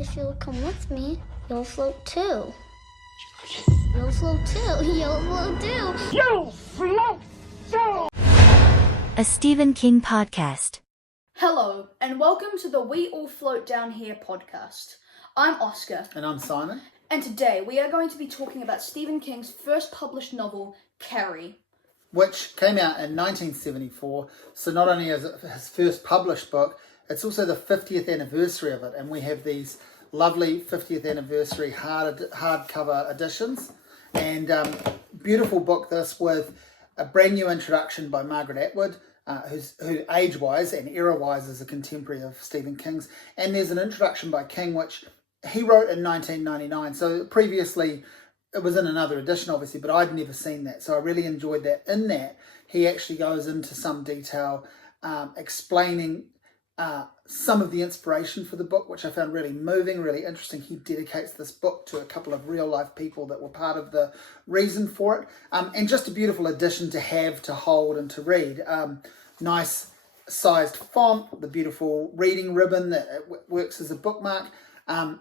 If you'll come with me, you'll float too. You'll float too. You'll float too. You float too! A Stephen King podcast. Hello, and welcome to the We All Float Down Here podcast. I'm Oscar. And I'm Simon. And today we are going to be talking about Stephen King's first published novel, Carrie. Which came out in 1974. So not only is it his first published book, it's also the 50th anniversary of it. And we have these lovely 50th anniversary hardcover editions. And beautiful book this, with a brand new introduction by Margaret Atwood, who age-wise and era-wise is a contemporary of Stephen King's. And there's an introduction by King, which he wrote in 1999. So previously, it was in another edition, obviously, but I'd never seen that. So I really enjoyed that. In that, he actually goes into some detail explaining some of the inspiration for the book, which I found really moving, really interesting. He dedicates this book to a couple of real-life people that were part of the reason for it. And just a beautiful edition to have, to hold, and to read. Nice sized font, the beautiful reading ribbon that works as a bookmark.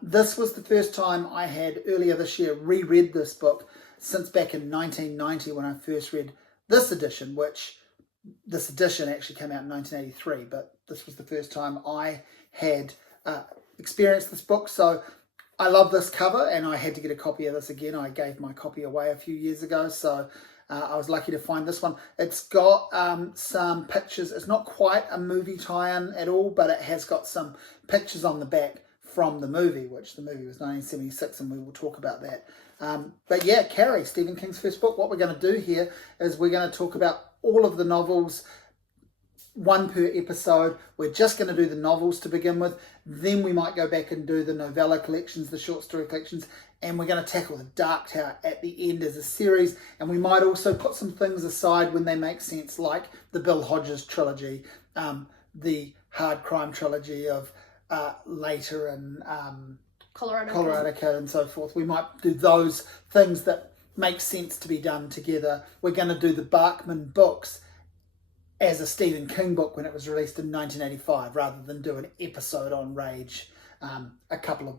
This was the first time I had, earlier this year, reread this book since back in 1990 when I first read this edition, which this edition actually came out in 1983, but this was the first time I had experienced this book. So I love this cover, and I had to get a copy of this again. I gave my copy away a few years ago, so I was lucky to find this one. It's got some pictures. It's not quite a movie tie-in at all, but it has got some pictures on the back from the movie, which the movie was 1976, and we will talk about that. But yeah, Carrie, Stephen King's first book. What we're going to do here is we're going to talk about all of the novels, one per episode. We're just going to do the novels to begin with. Then we might go back and do the novella collections, the short story collections, and we're going to tackle the Dark Tower at the end as a series. And we might also put some things aside when they make sense, like the Bill Hodges trilogy, the hard crime trilogy of later and Colorado Kid and so forth. We might do those things that make sense to be done together. We're going to do the Bachman books as a Stephen King book when it was released in 1985, rather than do an episode on Rage a couple of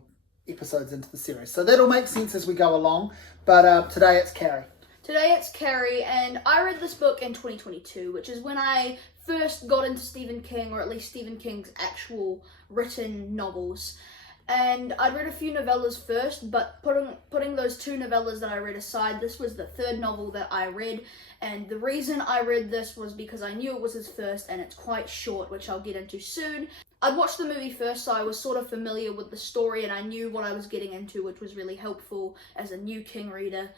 episodes into the series. So that'll make sense as we go along. But today it's Carrie. Today it's Carrie, and I read this book in 2022, which is when I first got into Stephen King, or at least Stephen King's actual written novels. And I'd read a few novellas first, but putting those two novellas that I read aside, this was the third novel that I read. And the reason I read this was because I knew it was his first, and it's quite short, which I'll get into soon. I'd watched the movie first, so I was sort of familiar with the story, and I knew what I was getting into, which was really helpful as a new King reader.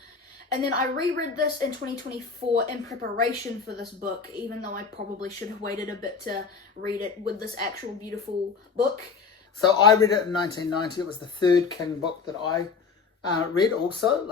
And then I reread this in 2024 in preparation for this book, even though I probably should have waited a bit to read it with this actual beautiful book. So I read it in 1990. It was the third King book that I read also.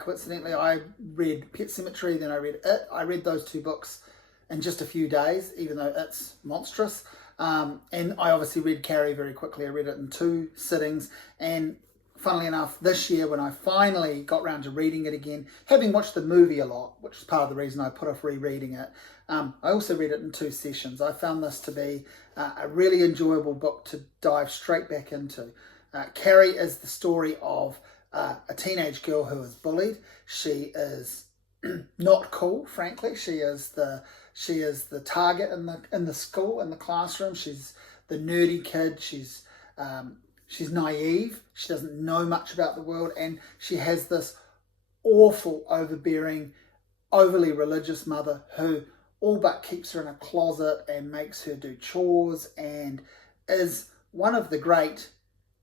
Coincidentally, I read Pet Sematary, then I read It. I read those two books in just a few days, even though It's monstrous. And I obviously read Carrie very quickly. I read it in 2 sittings. And funnily enough, this year when I finally got round to reading it again, having watched the movie a lot, which is part of the reason I put off rereading it, I also read it in 2 sessions. I found this to be a really enjoyable book to dive straight back into. Carrie is the story of a teenage girl who is bullied. She is not cool, frankly. She is the target in the school, in the classroom. She's the nerdy kid. She's naive. She doesn't know much about the world, and she has this awful, overbearing, overly religious mother who all but keeps her in a closet and makes her do chores, and is one of the great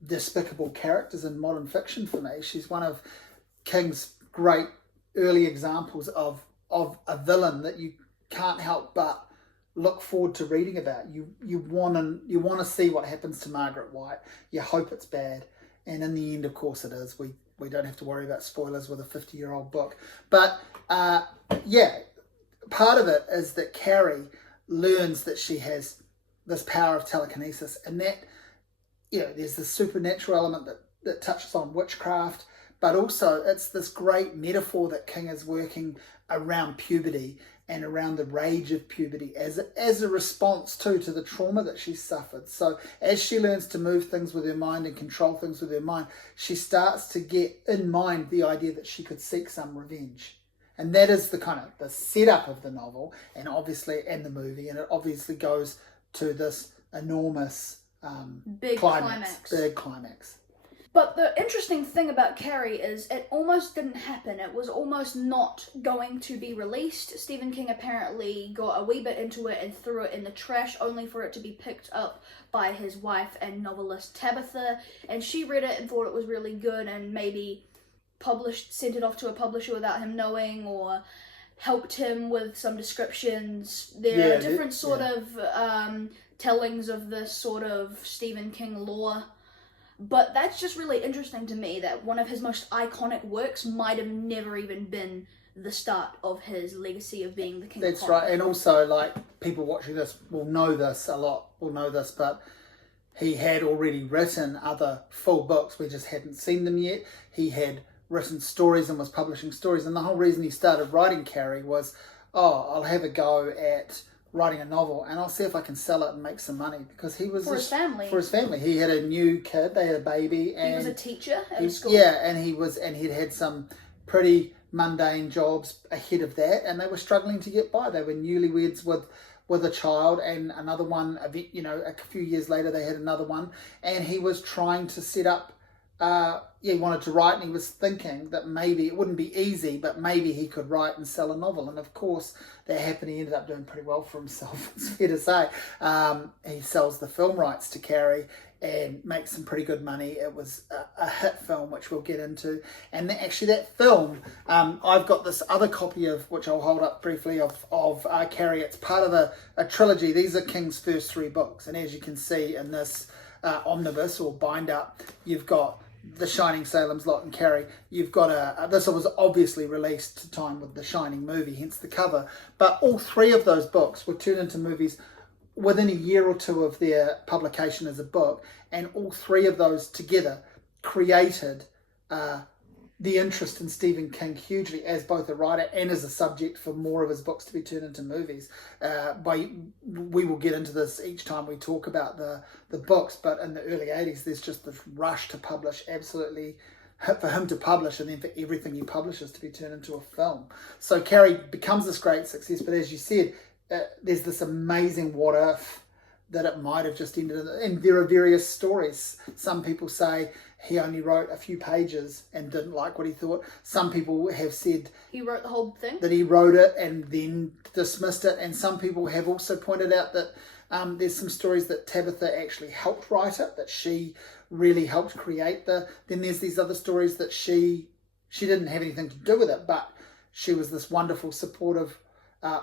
despicable characters in modern fiction for me. She's one of King's great early examples of a villain that you can't help but look forward to reading about. You want to see what happens to Margaret White. You hope it's bad, and in the end, of course, it is. We don't have to worry about spoilers with a 50-year-old book. But part of it is that Carrie learns that she has this power of telekinesis, and that there's this supernatural element that touches on witchcraft, but also it's this great metaphor that King is working around puberty and around the rage of puberty as a response to the trauma that she suffered. So as she learns to move things with her mind and control things with her mind, she starts to get in mind the idea that she could seek some revenge. And that is the kind of the setup of the novel and the movie, and it obviously goes to this enormous big climax. Big climax. But the interesting thing about Carrie is it almost didn't happen. It was almost not going to be released. Stephen King apparently got a wee bit into it and threw it in the trash, only for it to be picked up by his wife and novelist Tabitha. And she read it and thought it was really good and maybe sent it off to a publisher without him knowing, or helped him with some descriptions. There are different sort of tellings of this sort of Stephen King lore. But that's just really interesting to me, that one of his most iconic works might have never even been the start of his legacy of being the king of pop. That's right. And also, like, people watching this will know this, but he had already written other full books. We just hadn't seen them yet. He had written stories and was publishing stories. And the whole reason he started writing Carrie was, I'll have a go at writing a novel and I'll see if I can sell it and make some money, because he was his family. For his family. He had a new kid, they had a baby, and he was a teacher at a school. Yeah, and he'd had some pretty mundane jobs ahead of that, and they were struggling to get by. They were newlyweds with a child, and another one, a few years later they had another one, and he was trying to set up he wanted to write, and he was thinking that maybe it wouldn't be easy, but maybe he could write and sell a novel. And of course that happened. He ended up doing pretty well for himself, it's fair to say. He sells the film rights to Carrie and makes some pretty good money. It was a hit film, which we'll get into. And actually that film, I've got this other copy of, which I'll hold up briefly, of Carrie. It's part of a trilogy. These are King's first 3 books, and as you can see in this omnibus or bind up, you've got The Shining, Salem's Lot, and Carrie. You've got this was obviously released to time with The Shining movie, hence the cover. But all 3 of those books were turned into movies within a year or 2 of their publication as a book, and all 3 of those together created the interest in Stephen King hugely as both a writer and as a subject for more of his books to be turned into movies. We will get into this each time we talk about the books, but in the early 80s there's just this rush to publish, absolutely, for him to publish, and then for everything he publishes to be turned into a film. So Carrie becomes this great success, but as you said, there's this amazing what if that it might have just ended in, and there are various stories. Some people say he only wrote a few pages and didn't like what he thought. Some people have said he wrote the whole thing, that he wrote it and then dismissed it, and some people have also pointed out that there's some stories that Tabitha actually helped write it, that she really helped create then there's these other stories that she didn't have anything to do with it, but she was this wonderful supportive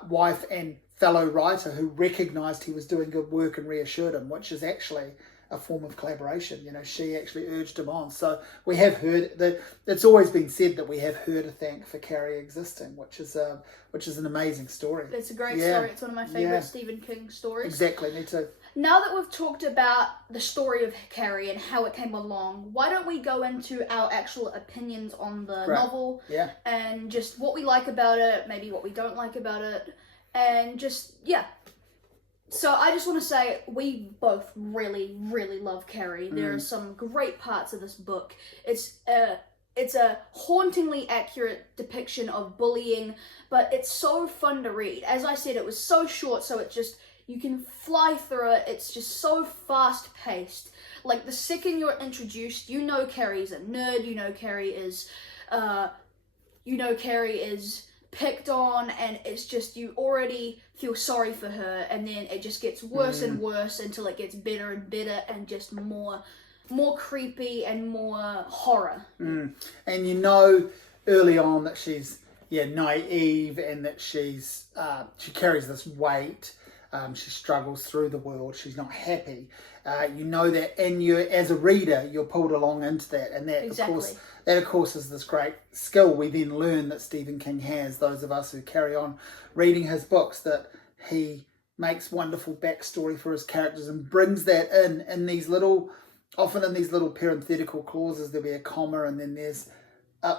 wife and fellow writer who recognised he was doing good work and reassured him, which is actually a form of collaboration. She actually urged him on. So we have heard that it's always been said that we have her to thank for Carrie existing, which is an amazing story. It's a great story. It's one of my favourite Stephen King stories. Exactly, me too. Now that we've talked about the story of Carrie and how it came along, why don't we go into our actual opinions on the novel, and just what we like about it, maybe what we don't like about it, and just, So I just want to say we both really, really love Carrie. There are some great parts of this book. It's a hauntingly accurate depiction of bullying, but it's so fun to read. As I said, it was so short, so you can fly through it. It's just so fast-paced. Like, the second you're introduced, Carrie's a nerd, Carrie is picked on, and it's just, you already feel sorry for her, and then it just gets worse and worse until it gets better and better and just more creepy and more horror. And early on that she's naive, and that she carries this weight. She struggles through the world. She's not happy. That, and as a reader, you're pulled along into that, and that of course is this great skill we then learn that Stephen King has. Those of us who carry on reading his books, that he makes wonderful backstory for his characters and brings that in these little parenthetical clauses. There'll be a comma, and then there's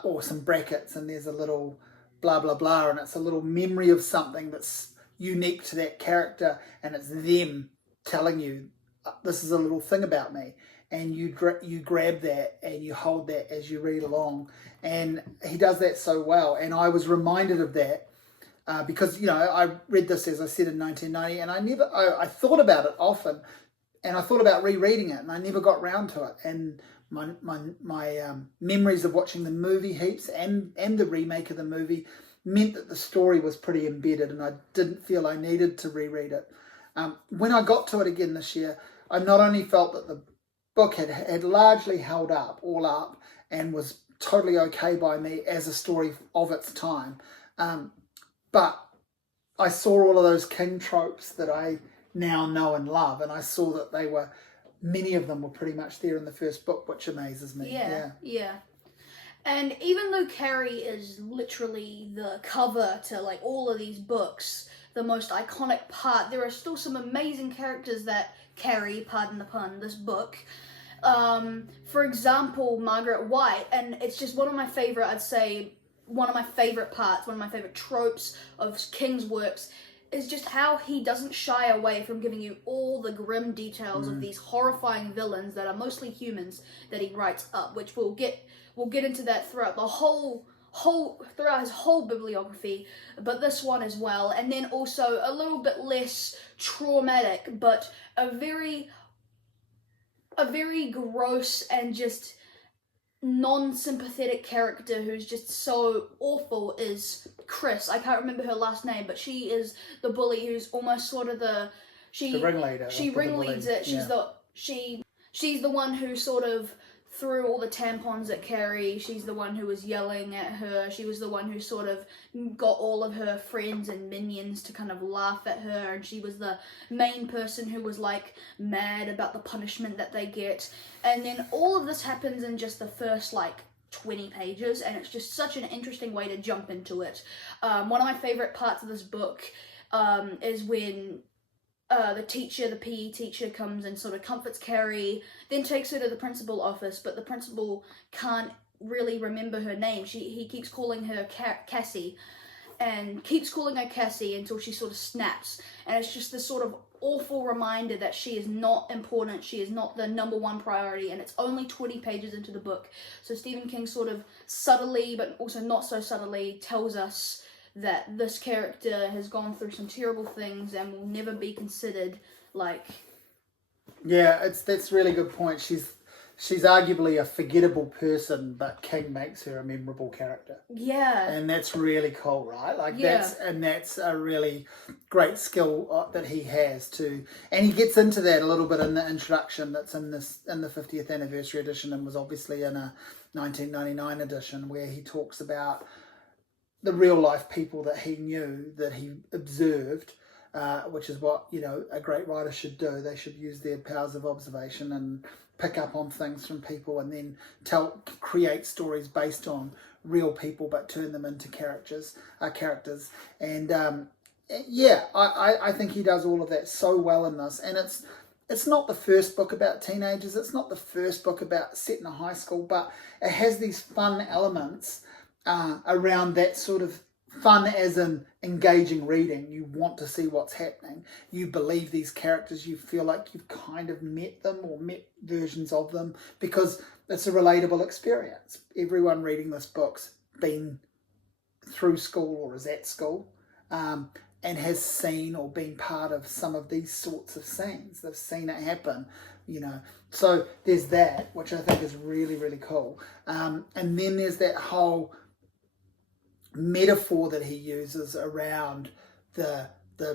or some brackets, and there's a little blah blah blah, and it's a little memory of something that's unique to that character, and it's them telling you, this is a little thing about me, and you grab that and you hold that as you read along, and he does that so well. And I was reminded of that because I read this, as I said, in 1990, and I thought about it often, and I thought about rereading it, and I never got round to it. And my memories of watching the movie heaps and the remake of the movie meant that the story was pretty embedded, and I didn't feel I needed to reread it. When I got to it again this year, I not only felt that the book had largely held up, all up, and was totally okay by me as a story of its time, but I saw all of those King tropes that I now know and love, and I saw that many of them were pretty much there in the first book, which amazes me. Yeah. And even though Carrie is literally the cover to like all of these books, the most iconic part, there are still some amazing characters that carry, pardon the pun, this book. For example, Margaret White, and it's just one of my favorite, I'd say, one of my favorite parts, one of my favorite tropes of King's works is just how he doesn't shy away from giving you all the grim details of these horrifying villains that are mostly humans that he writes up, which we'll get into that throughout the throughout his whole bibliography, but this one as well. And then also a little bit less traumatic, but a very gross and just non-sympathetic character who's just so awful is Chris. I can't remember her last name, but she is the bully who's almost sort of the ringleader. She ringleads it. She's the one who sort of threw all the tampons at Carrie. She's the one who was yelling at her. She was the one who sort of got all of her friends and minions to kind of laugh at her, and she was the main person who was like mad about the punishment that they get. And then all of this happens in just the first like 20 pages, and it's just such an interesting way to jump into it. One of my favorite parts of this book is when the PE teacher comes and sort of comforts Carrie, then takes her to the principal office, but the principal can't really remember her name. He keeps calling her Cassie, and keeps calling her Cassie until she sort of snaps. And it's just this sort of awful reminder that she is not important, she is not the number one priority, and it's only 20 pages into the book. So Stephen King sort of subtly, but also not so subtly, tells us that this character has gone through some terrible things and will never be considered like... Yeah, that's a really good point. She's arguably a forgettable person, but King makes her a memorable character. Yeah. And that's really cool, right? Like that's a really great skill that he has to, and he gets into that a little bit in the introduction that's in the 50th anniversary edition, and was obviously in a 1999 edition, where he talks about the real life people that he knew, that he observed, which is what, a great writer should do. They should use their powers of observation and pick up on things from people, and then create stories based on real people, but turn them into characters. And I think he does all of that so well in this. And it's not the first book about teenagers. It's not the first book about set in a high school, but it has these fun elements around that sort of fun, as in engaging reading. You want to see what's happening. You believe these characters. You feel like you've kind of met them or met versions of them, because it's a relatable experience. Everyone reading this book's been through school or is at school, and has seen or been part of some of these sorts of scenes. They've seen it happen, So there's that, which I think is really, really cool. And then there's that whole metaphor that he uses around the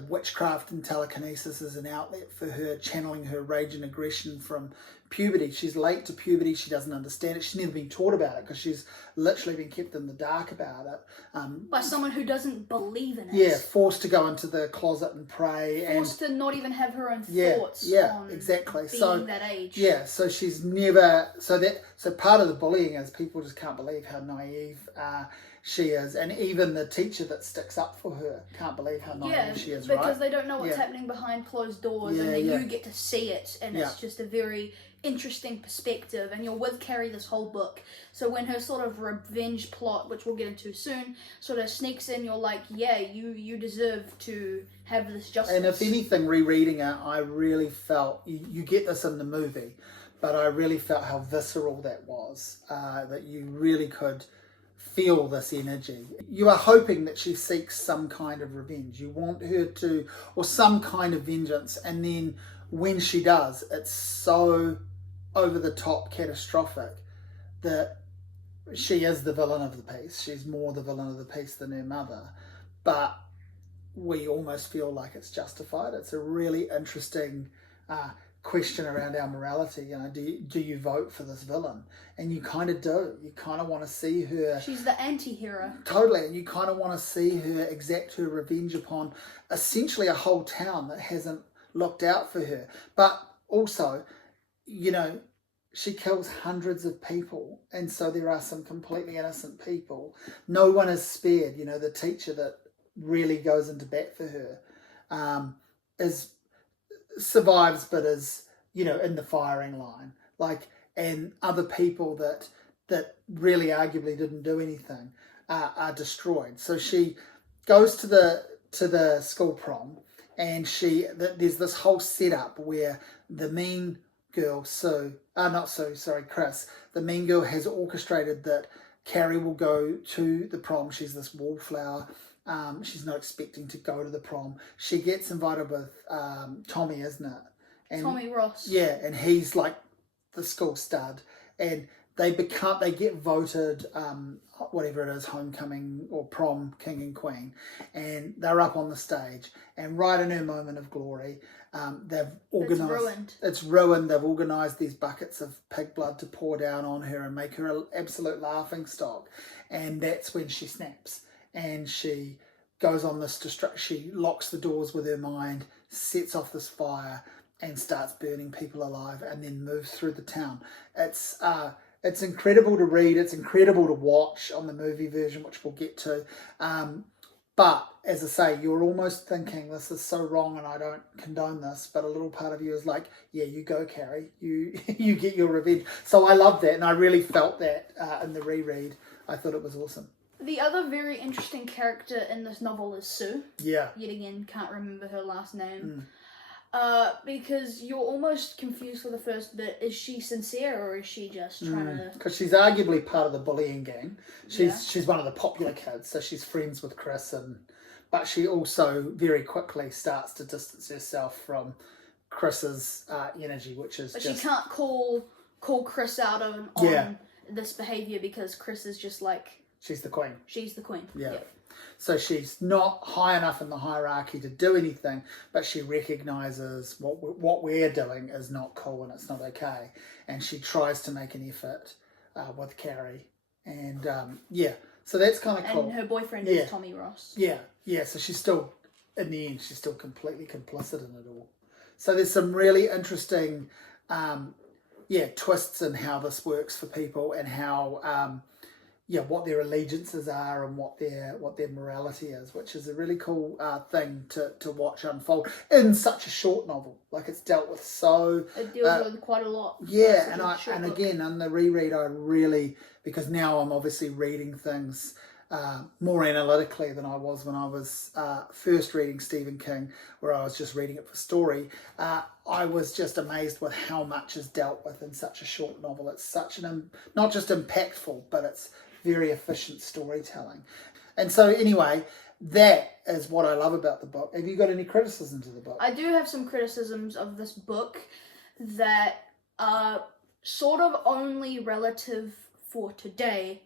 witchcraft and telekinesis as an outlet for her channeling her rage and aggression from puberty. She's late to puberty. She doesn't understand it. She's never been taught about it, because she's literally been kept in the dark about it. By someone who doesn't believe in it. Yeah, forced to go into the closet and pray. Forced to not even have her own thoughts on exactly. being that age. Yeah, so she's never... So part of the bullying is people just can't believe how naive she is, and even the teacher that sticks up for her can't believe how naive she is, because they don't know what's happening behind closed doors, and then you get to see it, and it's just a very interesting perspective, and you're with Carrie this whole book. So when her sort of revenge plot, which we'll get into soon, sort of sneaks in, you're like, yeah, you deserve to have this justice. And if anything, rereading it, I really felt, you get this in the movie, but I really felt how visceral that was, that you really could feel this energy. You are hoping that she seeks some kind of revenge. You want her to, or some kind of vengeance, and then when she does, it's so over the top catastrophic that she is the villain of the piece. She's more the villain of the piece than her mother, but we almost feel like it's justified. It's a really interesting question around our morality. You know, do you vote for this villain? And you kind of do. You kind of want to see her. She's the anti-hero. Totally. And you kind of want to see her exact her revenge upon essentially a whole town that hasn't looked out for her. But also, you know, she kills hundreds of people, and so there are some completely innocent people. No one is spared. You know, the teacher that really goes into bat for her survives, but is, you know, in the firing line. Like, and other people that really arguably didn't do anything are destroyed. So she goes to the school prom, and there's this whole setup where the mean girl, Chris, the mean girl has orchestrated that Carrie will go to the prom. She's this wallflower. She's not expecting to go to the prom. She gets invited with Tommy, isn't it? And, Tommy Ross. Yeah, and he's like the school stud, and they get voted whatever it is, homecoming or prom king and queen, and they're up on the stage, and right in her moment of glory, they've organised. It's ruined. They've organised these buckets of pig blood to pour down on her and make her an absolute laughing stock, and that's when she snaps. And she goes on this she locks the doors with her mind, sets off this fire, and starts burning people alive, and then moves through the town. It's incredible to read. It's incredible to watch on the movie version, which we'll get to. But as I say, you're almost thinking, this is so wrong and I don't condone this, but a little part of you is like, yeah, you go, Carrie. You get your revenge. So I love that, and I really felt that in the reread. I thought it was awesome. The other very interesting character in this novel is Sue. Yeah. Yet again, can't remember her last name. Because you're almost confused for the first bit. Is she sincere, or is she just trying to... Because she's arguably part of the bullying gang. She's one of the popular kids, so she's friends with Chris, but she also very quickly starts to distance herself from Chris's energy, which is But she can't call Chris out on this behaviour, because Chris is just like... She's the queen. She's the queen. Yeah. Yep. So she's not high enough in the hierarchy to do anything, but she recognises what we're doing is not cool and it's not okay. And she tries to make an effort with Carrie. And so that's kind of cool. And her boyfriend is Tommy Ross. Yeah. So she's still, in the end, she's still completely complicit in it all. So there's some really interesting, twists in how this works for people, and how... what their allegiances are and what their morality is, which is a really cool thing to watch unfold in such a short novel. Like, it's dealt with so... It deals with quite a lot. Yeah, and again, on the reread, I really... Because now I'm obviously reading things more analytically than I was when I was first reading Stephen King, where I was just reading it for story. I was just amazed with how much is dealt with in such a short novel. It's such not just impactful, but it's very efficient storytelling. And so anyway, that is what I love about the book. Have you got any criticisms of the book? I do have some criticisms of this book that are sort of only relative for today,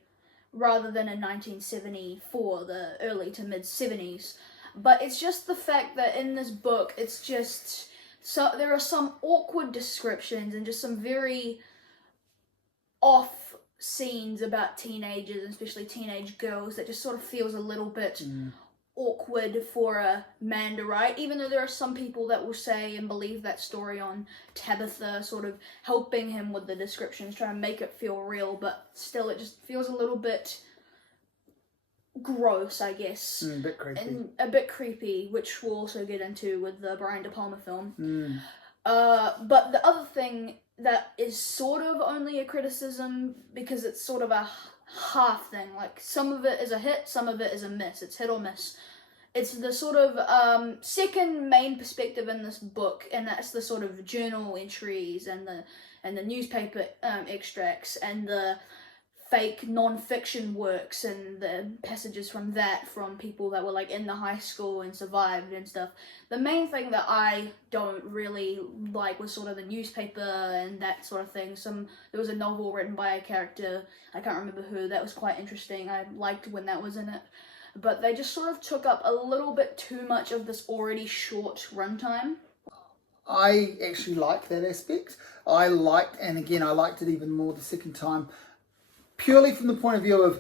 rather than in 1974, the early to mid 70s. But it's just the fact that in this book, it's just... So there are some awkward descriptions and just some very off scenes about teenagers, especially teenage girls, that just sort of feels a little bit awkward for a man to write, even though there are some people that will say and believe that story on Tabitha sort of helping him with the descriptions, trying to make it feel real, but still it just feels a little bit gross, I guess. A bit creepy. And a bit creepy, which we'll also get into with the Brian De Palma film. But the other thing that is sort of only a criticism because it's sort of a half thing. Like, some of it is a hit, some of it is a miss. It's hit or miss. It's the sort of second main perspective in this book, and that's the sort of journal entries and the newspaper extracts and the fake non-fiction works and the passages from people that were like in the high school and survived and stuff. The main thing that I don't really like was sort of the newspaper and that sort of thing. There was a novel written by a character, I can't remember who, that was quite interesting. I liked when that was in it. But they just sort of took up a little bit too much of this already short runtime. I actually like that aspect. I liked it even more the second time, purely from the point of view of,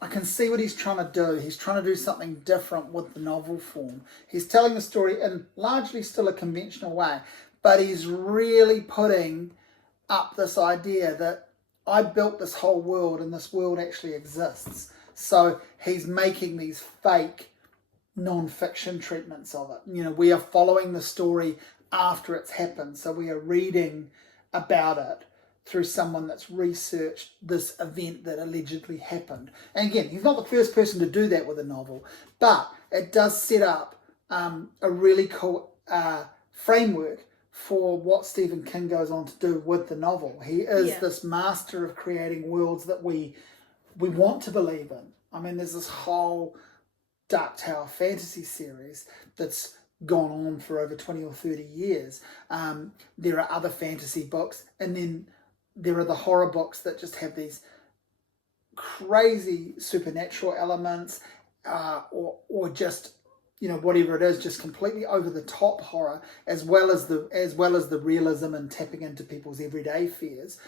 I can see what he's trying to do. He's trying to do something different with the novel form. He's telling the story in largely still a conventional way, but he's really putting up this idea that I built this whole world and this world actually exists. So he's making these fake non-fiction treatments of it. You know, we are following the story after it's happened. So we are reading about it through someone that's researched this event that allegedly happened. And again, he's not the first person to do that with a novel, but it does set up a really cool framework for what Stephen King goes on to do with the novel. He is this master of creating worlds that we want to believe in. I mean, there's this whole Dark Tower fantasy series that's gone on for over 20 or 30 years. There are other fantasy books, and then there are the horror books that just have these crazy supernatural elements, or just, you know, whatever it is, just completely over the top horror, as well as the realism and tapping into people's everyday fears.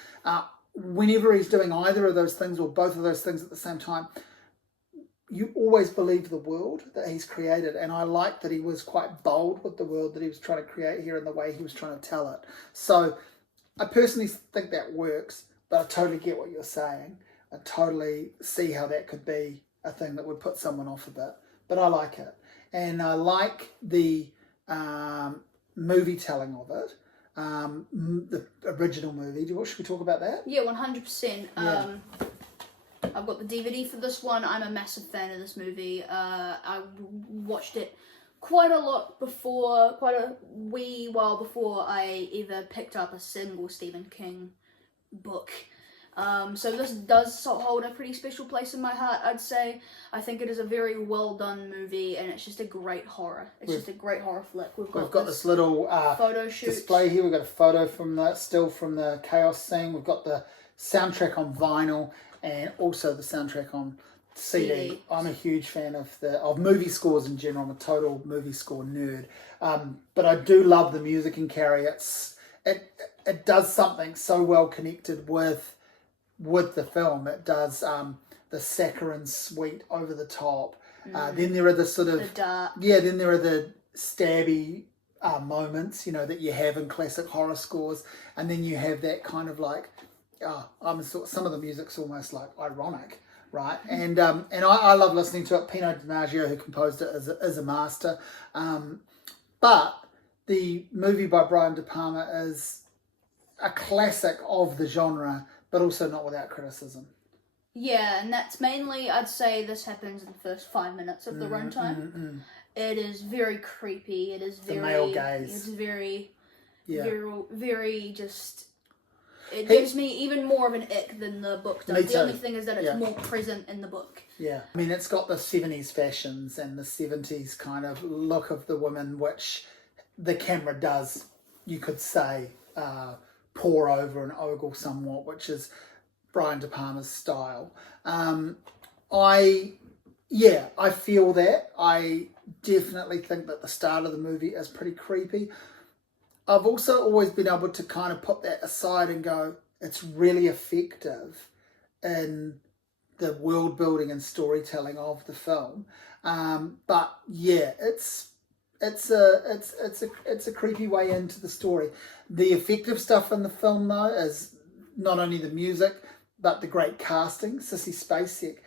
Whenever he's doing either of those things or both of those things at the same time, you always believe the world that he's created. And I like that he was quite bold with the world that he was trying to create here and the way he was trying to tell it. So I personally think that works, but I totally get what you're saying. I totally see how that could be a thing that would put someone off a bit, but I like it. And I like the movie telling of it. The original movie. Should we talk about that? Yeah, 100%. Yeah. I've got the DVD for this one. I'm a massive fan of this movie. I watched it quite a wee while before I ever picked up a single Stephen King book. So this does hold a pretty special place in my heart, I'd say. I think it is a very well done movie, and it's just a great horror. It's just a great horror flick. We've got this little photo shoot display here. We've got a photo from the Chaos scene. We've got the soundtrack on vinyl and also the soundtrack on CD. I'm a huge fan of movie scores in general. I'm a total movie score nerd. But I do love the music in Carrie. It does something so well connected with the film. It does the saccharine sweet over the top. Then there are the sort of then there are the stabby moments, you know, that you have in classic horror scores, and then you have that kind of like some of the music's almost like ironic, right? And I love listening to it. Pino Donaggio, who composed it, is a master. But the movie by Brian De Palma is a classic of the genre, but also not without criticism. Yeah, and that's mainly, I'd say this happens in the first 5 minutes of the runtime. It is very creepy. It is very... The male gaze. It's very, very just... It gives me even more of an ick than the book does. The only thing is that it's more present in the book. Yeah. I mean, it's got the 70s fashions and the 70s kind of look of the women, which the camera does, you could say, pour over and ogle somewhat, which is Brian De Palma's style. I feel that. I definitely think that the start of the movie is pretty creepy. I've also always been able to kind of put that aside and go, it's really effective in the world building and storytelling of the film. But yeah, it's a creepy way into the story. The effective stuff in the film, though, is not only the music, but the great casting. Sissy Spacek,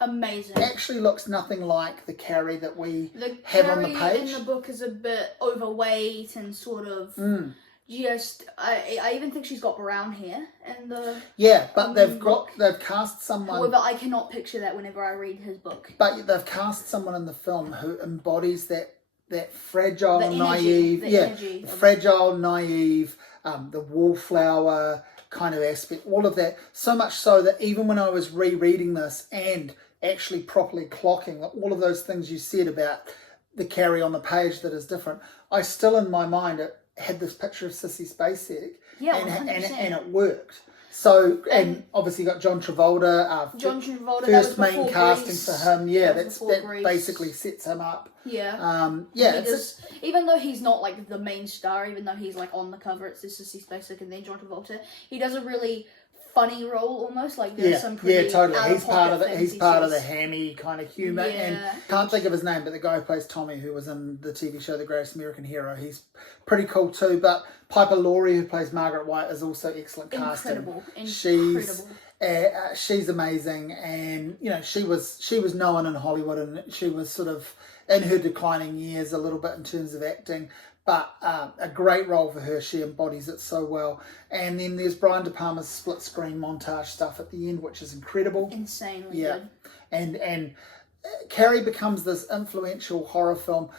amazing, actually looks nothing like the Carrie that we have on the page. In the book is a bit overweight and sort of I even think she's got brown hair in the but they've cast someone. However, I cannot picture that whenever I read his book. But they've cast someone in the film who embodies that fragile, The energy, naive, the energy of fragile, naive, the wallflower kind of aspect, all of that. So much so that even when I was rereading this and actually properly clocking all of those things you said about the Carrie on the page that is different, I still in my mind had this picture of Sissy Spacek, and it worked. So, and obviously you got John Travolta, first main casting for him. Yeah, that basically sets him up. Yeah. Even though he's not like the main star, even though he's like on the cover, it says Sissy Spacek and then John Travolta, he does a really funny role almost. Like there's some pretty totally. He's part of it. He's part of the hammy kind of humour. And can't think of his name, but the guy who plays Tommy, who was in the TV show The Greatest American Hero, he's pretty cool too. But Piper Laurie, who plays Margaret White, is also excellent casting. Incredible. She's amazing, and you know she was known in Hollywood, and she was sort of in her declining years a little bit in terms of acting. But a great role for her. She embodies it so well. And then there's Brian De Palma's split screen montage stuff at the end, which is incredible. Insanely good. And Carrie becomes this influential horror film.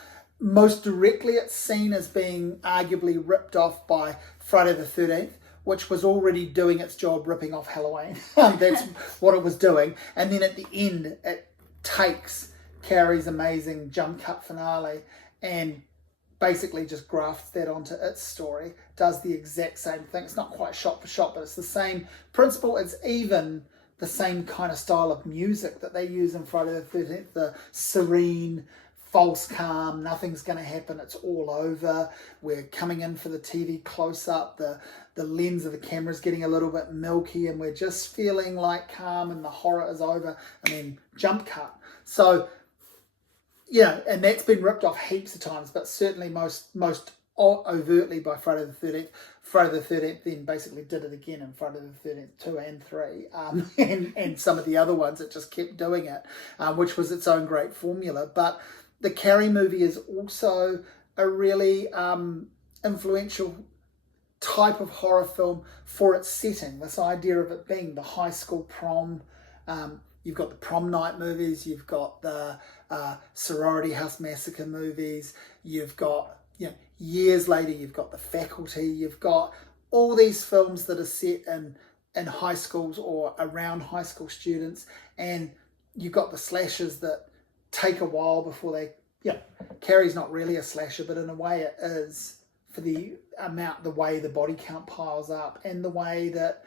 Most directly, it's seen as being arguably ripped off by Friday the 13th, which was already doing its job ripping off Halloween. That's what it was doing. And then at the end, it takes Carrie's amazing jump cut finale and basically just grafts that onto its story, does the exact same thing. It's not quite shot for shot, but it's the same principle. It's even the same kind of style of music that they use in Friday the 13th, the serene, false calm, nothing's going to happen, it's all over. We're coming in for the TV close-up, the lens of the camera's getting a little bit milky, and we're just feeling like calm and the horror is over, and then jump cut. So, yeah, and that's been ripped off heaps of times, but certainly most overtly by Friday the 13th. Friday the 13th then basically did it again in Friday the 13th 2 and 3, and some of the other ones it just kept doing it, which was its own great formula. But the Carrie movie is also a really influential type of horror film for its setting. This idea of it being the high school prom. You've got the prom night movies. You've got the sorority house massacre movies. You've got, years later, you've got The Faculty. You've got all these films that are set in high schools or around high school students. And you've got the slashers that take a while before they... Carrie's not really a slasher, but in a way it is, for the way the body count piles up and the way that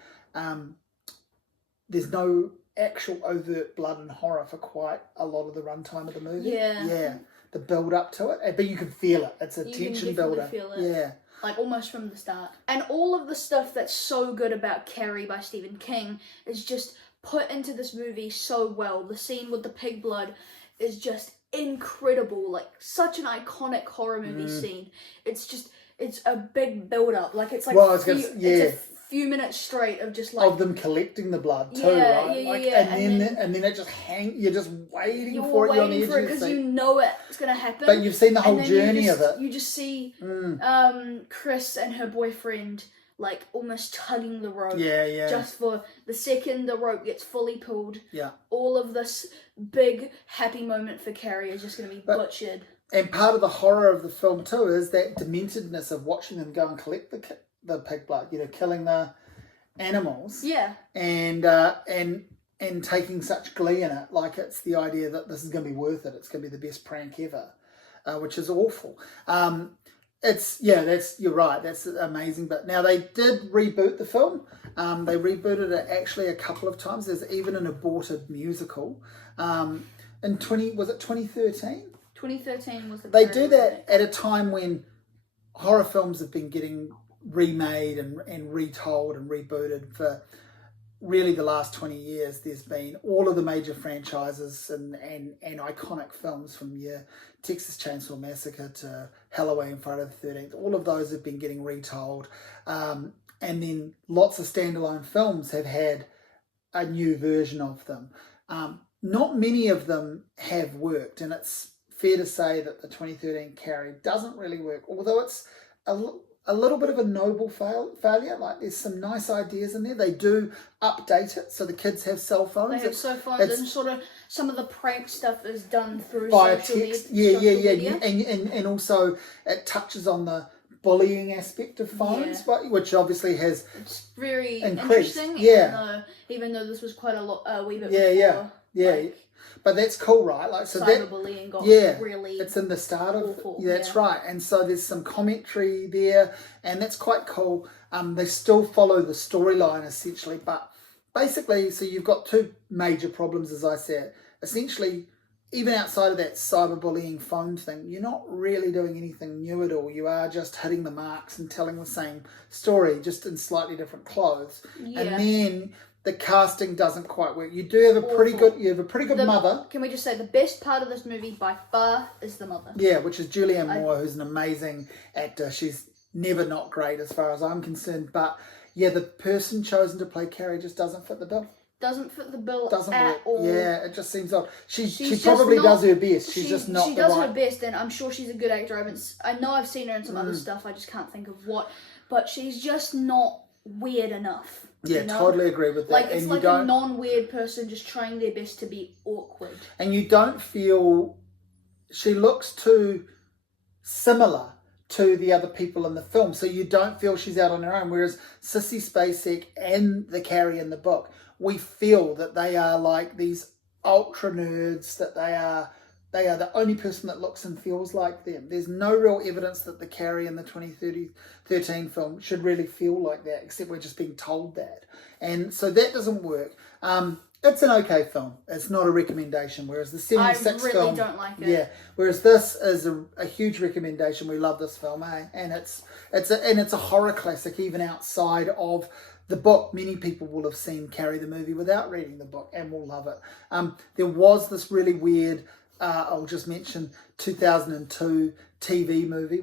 there's no actual overt blood and horror for quite a lot of the runtime of the movie. Yeah. The build up to it, but you can feel it. It's a tension builder. Feel it. Yeah. Like almost from the start. And all of the stuff that's so good about Carrie by Stephen King is just put into this movie so well. The scene with the pig blood is just incredible. Like such an iconic horror movie scene. It's a big build up. Like it's like it's a few minutes straight of just like of them collecting the blood too, right? And then it just you're just waiting for it. You're waiting for it because you know it's gonna happen. But you've seen the whole journey of it. You just see Chris and her boyfriend like almost tugging the rope. Yeah. Just for the second the rope gets fully pulled. Yeah. All of this big happy moment for Carrie is just gonna be butchered. And part of the horror of the film too is that dementedness of watching them go and collect the pig blood, killing the animals. Yeah. And taking such glee in it, like it's the idea that this is going to be worth it. It's going to be the best prank ever, which is awful. You're right. That's amazing. But now they did reboot the film. They rebooted it actually a couple of times. There's even an aborted musical. Was it 2013? 2013 was the. They do that at a time when horror films have been getting remade and retold and rebooted for really the last 20 years. There's been all of the major franchises and iconic films from your Texas Chainsaw Massacre to Halloween, Friday the 13th. All of those have been getting retold. And then lots of standalone films have had a new version of them. Not many of them have worked, and it's fair to say that the 2013 Carrie doesn't really work, although it's a little bit of a noble failure. Like there's some nice ideas in there. They do update it so the kids have cell phones. They have cell phones, and sort of some of the prank stuff is done through via social text. media. And also it touches on the bullying aspect of phones, which obviously has it's very increased. Interesting. Even though this was quite a wee bit before. Like, but that's cool, right? Like so cyberbullying got really it's in the start of awful. That's right. And so there's some commentary there, and that's quite cool. They still follow the storyline essentially, but basically, so you've got two major problems, as I said. Essentially, even outside of that cyberbullying phone thing, you're not really doing anything new at all. You are just hitting the marks and telling the same story, just in slightly different clothes. Yeah. And then the casting doesn't quite work. You do have a pretty good mother. Can we just say the best part of this movie by far is the mother? Yeah, which is Julianne Moore, who's an amazing actor. She's never not great as far as I'm concerned. But yeah, the person chosen to play Carrie just doesn't fit the bill. Doesn't fit the bill doesn't at work. all. Yeah, it just seems odd. She probably does her best. She's just not. She does her best, and I'm sure she's a good actor. I know I've seen her in some other stuff. I just can't think of what. But she's just not weird enough. Yeah, totally agree with that. Like it's like a non-weird person just trying their best to be awkward. And you don't feel she looks too similar to the other people in the film, so you don't feel she's out on her own. Whereas Sissy Spacek and the Carrie in the book, we feel that they are like these ultra nerds, that they are the only person that looks and feels like them. There's no real evidence that the Carrie in the 2013 film should really feel like that, except we're just being told that. And so that doesn't work. It's an okay film. It's not a recommendation, whereas the 76 film... I really don't like it. Yeah, whereas this is a huge recommendation. We love this film, eh? And it's a horror classic even outside of the book. Many people will have seen Carrie the movie without reading the book and will love it. There was this really weird, I'll just mention, 2002 TV movie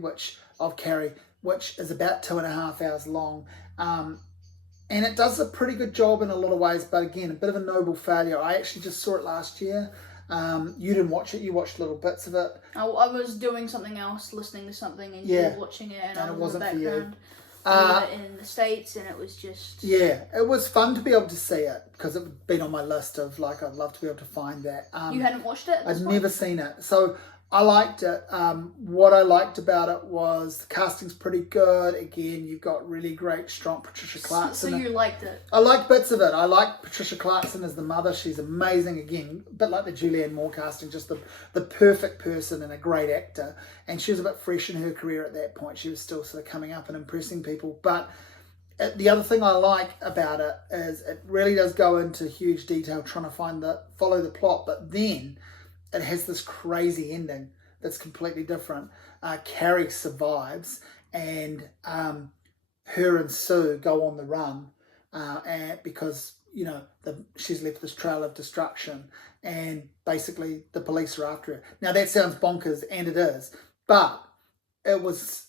of Carrie, which is about 2.5 hours long. And it does a pretty good job in a lot of ways, but again, a bit of a noble failure. I actually just saw it last year. You didn't watch it, you watched little bits of it. I was doing something else, listening to something, and you were watching it, and I was in the background. In the States, and it was just... Yeah, it was fun to be able to see it, because it had been on my list of, like, I'd love to be able to find that. You hadn't watched it? I'd never seen it. So I liked it. What I liked about it was the casting's pretty good. Again, you've got really great, strong Patricia Clarkson. So you liked it? I liked bits of it. I liked Patricia Clarkson as the mother. She's amazing. Again, a bit like the Julianne Moore casting, just the perfect person and a great actor. And she was a bit fresh in her career at that point. She was still sort of coming up and impressing people. But the other thing I like about it is it really does go into huge detail trying to follow the plot. But then it has this crazy ending that's completely different. Carrie survives, and her and Sue go on the run, and because she's left this trail of destruction, and basically the police are after her. Now that sounds bonkers, and it is, but it was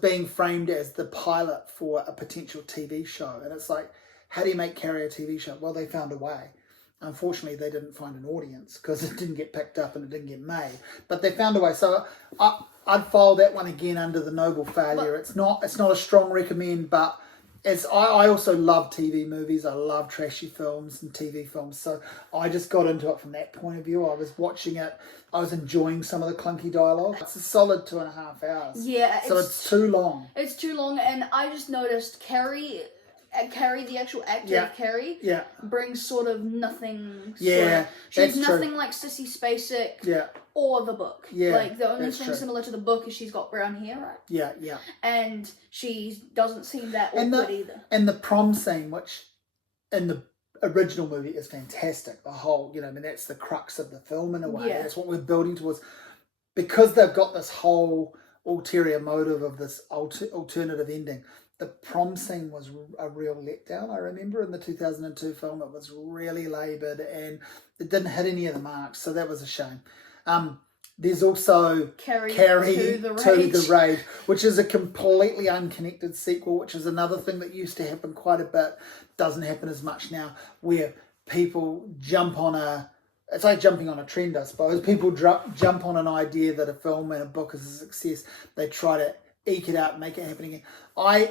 being framed as the pilot for a potential TV show, and it's like, how do you make Carrie a TV show? Well, they found a way. Unfortunately, they didn't find an audience because it didn't get picked up and it didn't get made. But they found a way. So I'd file that one again under the noble failure. It's not a strong recommend, but I also love TV movies. I love trashy films and TV films. So I just got into it from that point of view. I was watching it. I was enjoying some of the clunky dialogue. It's a solid 2.5 hours. Yeah. So it's too long. It's too long, and I just noticed Carrie, the actual actor of Carrie, brings sort of nothing. She's nothing like Sissy Spacek or the book. Like the only thing similar to the book is she's got brown hair, right? Yeah. And she doesn't seem that awkward either. And the prom scene, which in the original movie is fantastic. The whole, that's the crux of the film in a way. That's what we're building towards. Because they've got this whole ulterior motive of this alternative ending. The prom scene was a real letdown. I remember in the 2002 film, it was really laboured and it didn't hit any of the marks, so that was a shame. There's also Carrie to the Raid, which is a completely unconnected sequel, which is another thing that used to happen quite a bit, doesn't happen as much now, where people jump on it's like jumping on a trend, I suppose. People jump on an idea that a film and a book is a success. They try to eke it out and make it happen again. I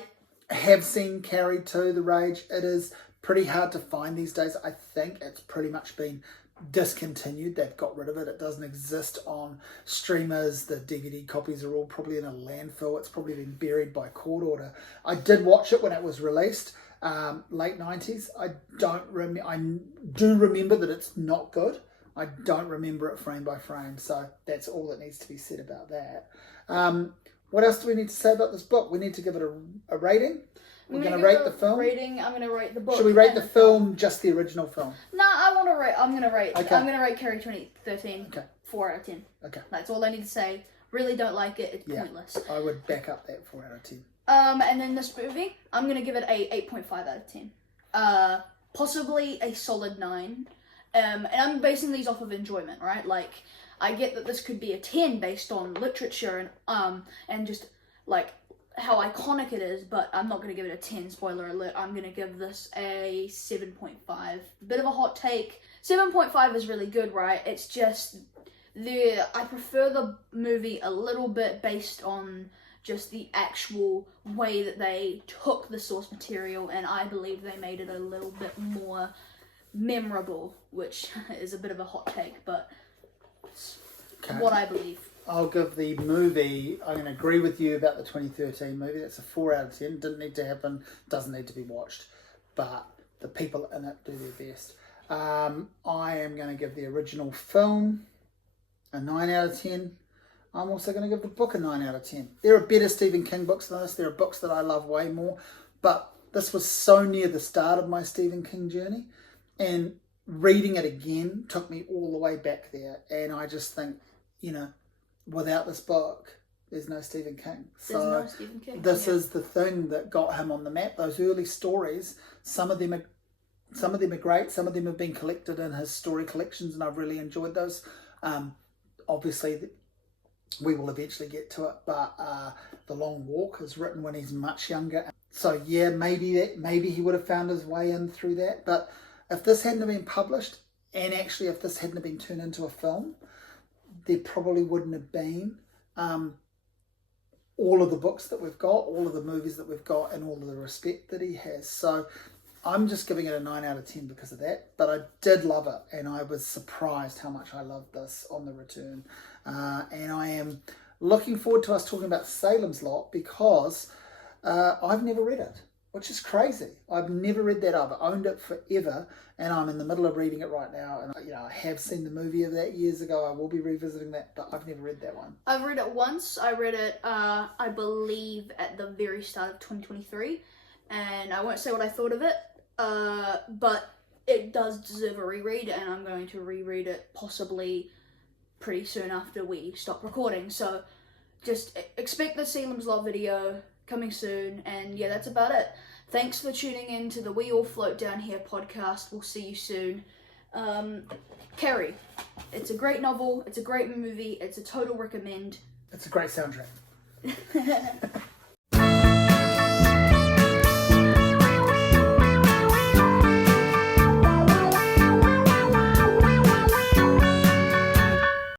have seen Carrie 2, The Rage. It is pretty hard to find these days. I think it's pretty much been discontinued. They've got rid of it. It doesn't exist on streamers. The DVD copies are all probably in a landfill. It's probably been buried by court order. I did watch it when it was released, late 90s. I do remember that it's not good. I don't remember it frame by frame, so that's all that needs to be said about that. What else do we need to say about this book? We need to give it a rating. We're going to rate the film. I'm going to rate the book. Should we rate the film, just the original film? No, I'm going to rate. Okay. I'm going to rate Carrie 2013. Okay. 4 out of 10. Okay. That's all I need to say. Really don't like it. It's pointless. I would back up that 4 out of 10. And then this movie, I'm going to give it a 8.5 out of 10. Possibly a solid 9. And I'm basing these off of enjoyment, right? Like, I get that this could be a 10 based on literature and just, like, how iconic it is, but I'm not going to give it a 10, spoiler alert. I'm going to give this a 7.5. Bit of a hot take. 7.5 is really good, right? It's just, I prefer the movie a little bit based on just the actual way that they took the source material, and I believe they made it a little bit more memorable, which is a bit of a hot take, but it's what I believe. I'll give the movie, I'm going to agree with you about the 2013 movie. That's a 4 out of 10. Didn't need to happen, doesn't need to be watched, but the people in it do their best. I am going to give the original film a 9 out of 10. I'm also going to give the book a 9 out of 10. There are better Stephen King books than this. There are books that I love way more, but this was so near the start of my Stephen King journey, and reading it again took me all the way back there. And I just think, without this book, there's no Stephen King. So this is the thing that got him on the map. Those early stories, some of them are great. Some of them have been collected in his story collections, and I've really enjoyed those. Obviously, we will eventually get to it, but The Long Walk is written when he's much younger. So yeah, maybe he would have found his way in through that. But if this hadn't been published, and actually if this hadn't been turned into a film, there probably wouldn't have been all of the books that we've got, all of the movies that we've got, and all of the respect that he has. So I'm just giving it a 9 out of 10 because of that. But I did love it, and I was surprised how much I loved this on the return. And I am looking forward to us talking about Salem's Lot, because I've never read it, which is crazy. I've never read that. I've owned it forever, and I'm in the middle of reading it right now. And I have seen the movie of that years ago. I will be revisiting that, but I've never read that one. I've read it once. I read it, I believe, at the very start of 2023, and I won't say what I thought of it, but it does deserve a reread, and I'm going to reread it possibly pretty soon after we stop recording. So just expect the Salem's Lot video coming soon, and yeah, that's about it. Thanks for tuning in to the We All Float Down Here podcast. We'll see you soon. Carrie, it's a great novel, it's a great movie, it's a total recommend. It's a great soundtrack.